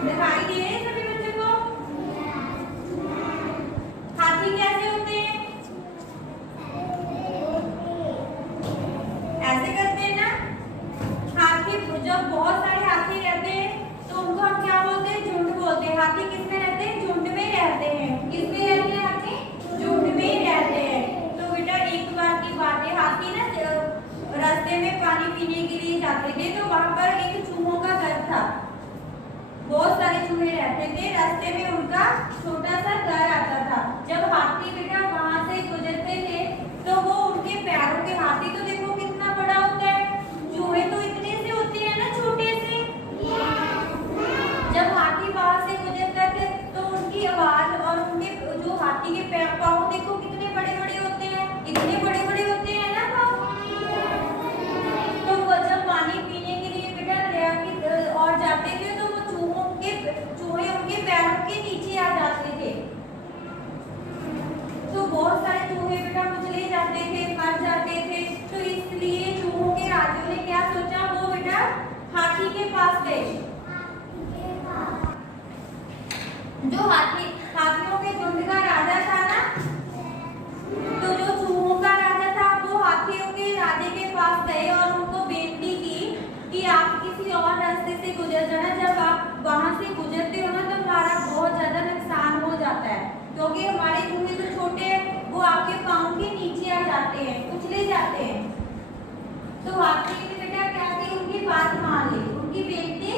दिखाई दे रहे हैं सभी बच्चों को? हाथी कैसे होते हैं? ऐसे करते हैं ना। हाथी जब बहुत सारे हाथी रहते हैं तो उनको हम क्या बोलते हैं? झुंड बोलते हैं। हाथी किस में रहते हैं? झुंड में रहते हैं। किस में रहते हैं हाथी? झुंड में रहते हैं। तो बेटा एक बार की बात है, हाथी ना रास्ते में पानी पीने के लिए जाते थे तो वहां पर एक चूहों का घर था। बहुत सारे चूहे रहते थे। रास्ते में उनका छोटा सा घर आता था। जब हाथी बेटा वहां से गुजरते थे तो वो उनके पैरों के, हाथी तो देखो कितना बड़ा होता है, चूहे तो इतने से होते हैं ना, छोटे से। जब हाथी वहां से गुजरता थे तो उनकी आवाज और उनके जो हाथी के पैर, पाँव देखो कितने बड़े बड़े होते हैं, इतने बड़े बड़े होते हैं ना पाँव। तो वो जब पानी पीने के लिए बेटा दरिया की और जाते थे तो वो चूहे उनके पैरों के नीचे आ जाते थे। तो बहुत सारे चूहे बेटा कुचले जाते थे, मर जाते थे। तो इसलिए चूहों के राजू ने क्या सोचा, वो बेटा हाथी के पास गए। जो हाथियों के झुंड का राजा था ना, तो जो चूहों का राजा था वो हाथियों के राजे के पास गए और उनको बेनती की कि आप किसी और रास्ते से गुजर जाना। जब आप वहां से गुजरते हो ना तो हमारा बहुत ज्यादा नुकसान हो जाता है, क्योंकि हमारे चूहे तो छोटे हैं, वो आपके पाँव के नीचे आ जाते हैं, कुचले जाते हैं। तो हाथी ने बेटा क्या की, उनकी बात मान ली, उनकी बेनती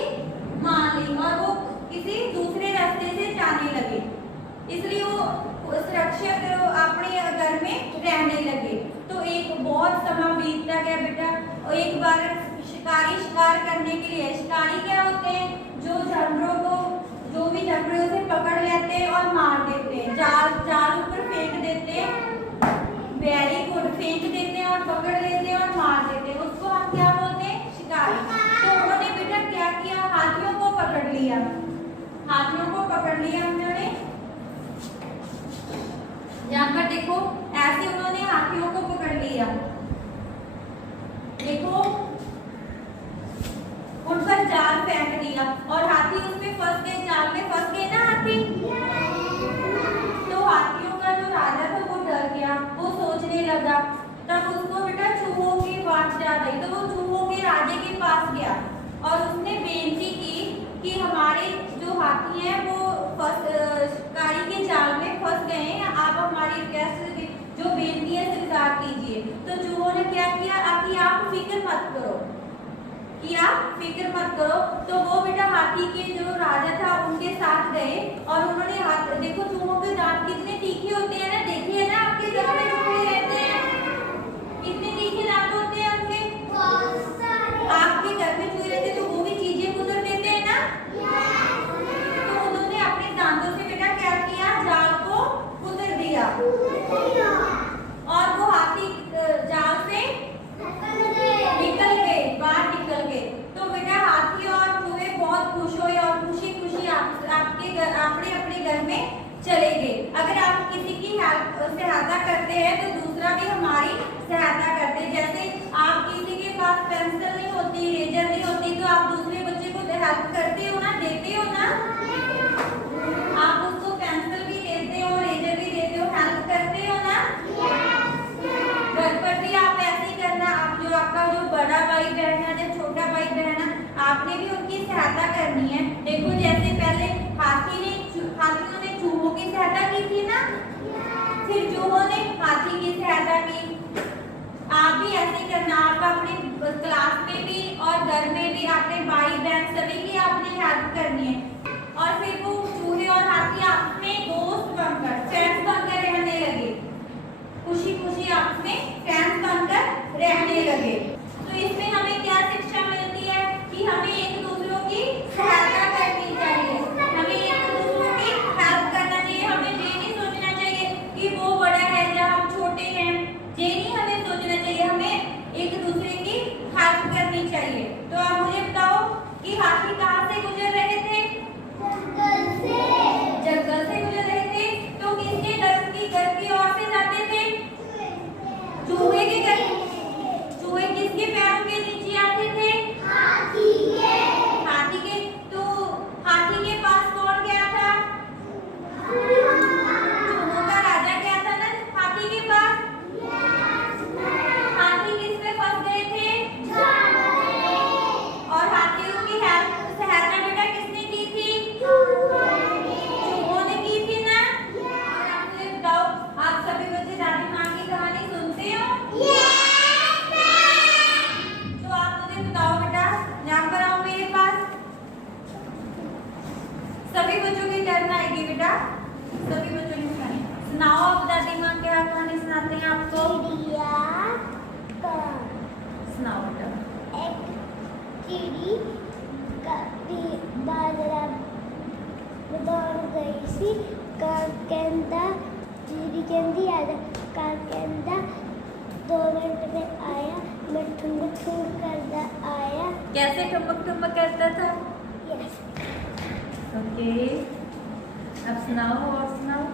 मान ली और वो किसी दूसरे रास्ते से जाने लगे। इसलिए वो सुरक्षित अपने घर में रहने लगे। तो एक बहुत समय बीतता गया बेटा। एक बार शिकारी शिकार करने के लिए, शिकारी क्या होते हैं, जो जानवरों को, जो भी जानवरों से पकड़ लेते हैं और मार देते हैं, जाल ऊपर फेंक देते हैं, बैरी को फेंक देते हैं और पकड़ लेते हैं और मार देते हैं, उसको हम क्या बोलते हैं? शिकारी। तो उन्होंने बेटा क्या किया, हाथियों को पकड़ लिया। हाथियों को पकड़ लिया उन्होंने, यहाँ पर देखो ऐसे उन्होंने हाथियों को पकड़ लिया। देखो उन पर जाल फेंक दिया और हाथी उसमें फंस गए, जाल में फंस गए ना हाथी। तो हाथियों का जो राजा था वो डर गया, वो सोचने लगा। तब उसको बेटा चूहों की बात याद आई, तो वो चूहों के राजे के पास गया और उसने बेनती की कि हमारे जो हाथी हैं वो शिकारी के जाल में फंस गए हैं, आप हमारी रिक्वेस्ट जो बेनती है स्वीकार कीजिए। तो चूहों ने क्या किया, कि आप फिक्र मत करो, कि आप फिक्र मत करो। तो वो बेटा हाथी के जो राजा था उनके साथ गए और उन्होंने हाथ, देखो चूहों के दांत कितने तीखे होते हैं ना, देखिए ना आपके घर में चूहे रहते हैं, कितने तीखे दांत होते हैं उनके। आपके घर में चूहे रहते तो वो भी चीजें कुतर देते हैं ना। तो उन्होंने अपने दांतों से बेटा क्या किया, जाल को कुतर दिया और वो हाथी जाल से निकल गए, बाहर निकल गए। तो बेटा हाथी और चूहे बहुत खुश हुए और खुशी खुशी आपके घर, अपने अपने घर में चले गए। अगर आप किसी की सहायता करते हैं तो दूसरा भी हमारी सहायता करते हैं। जैसे आप किसी के पास पेंसिल नहीं होती, इरेजर नहीं होती, तो आप दूसरे बच्चे को हेल्प करते हो ना, देते हो ना, आप उसको पेंसिल भी देते हो, इरेजर भी देते हो, हेल्प करते हो ना। घर पर भी आप ऐसे ही करना। आप जो आपका जो बड़ा भाई बहन है, जो छोटा भाई बहन है, आपने भी उनकी सहायता करनी है। देखो जैसे पहले हाथियों ने चूहों की सहायता की थी ना, फिर चूहों ने हाथी की सहायता की। आप भी ऐसे करना। आप अपने क्लास में भी और घर में भी अपने भाई बहन सभी की आपने हेल्प करनी है। और फिर वो चूहे और हाथी अपने दोस्त बनकर, फ्रेंड्स बनकर रहने लगे, खुशी खुशी आपस में फ्रेंड्स बनकर रहने लगे। तो इसमें हमें क्या शिक्षा मिलती है कि हमें एक दूसरों की सहायता करनी चाहिए, हमें एक दूसरों की हेल्प करना चाहिए। हमें ये नहीं सोचना चाहिए कि वो बड़ा है या हम छोटे हैं, ये नहीं हमें सोचना चाहिए, हमें एक दूसरे की हेल्प करनी चाहिए। तो आप मुझे बताओ कि हाथी कहाँ से गुजर रहे थे? बेटा, सभी बच्चों ने सुनाई। सुनाओ आप दादी माँ, क्या कहानी सुनाते हैं आपको? सुनाओ बेटा। एक चिड़ी बाजरा दौड़ गई सी, कहता चिड़ी कहती आजा, कहता 2 मिनट में आया, मैं ठुमक ठुमक करता आया। कैसे ठुमक ठुमक करता था? यस। ओके, अब सुनाओ और सुनाओ।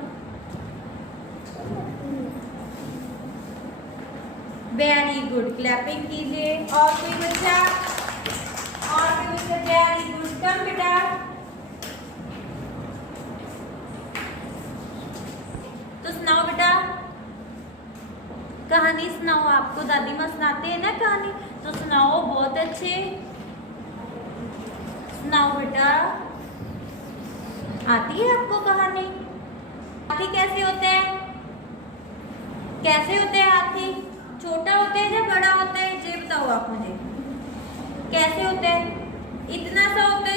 वेरी गुड, क्लैपिंग कीजिए। और कोई बच्चा? और कोई बच्चा? वेरी गुड, कम बेटा। तो सुनाओ बेटा, कहानी सुनाओ। आपको दादी माँ सुनाते हैं ना कहानी, तो सुनाओ, बहुत अच्छे। सुनाओ बेटा। आती है आपको कहानी? हाथी कैसे होते हैं? कैसे होते हैं हाथी? छोटा होते हैं या बड़ा होता है, ये बताओ आप मुझे। कैसे होते हैं? इतना सा होता है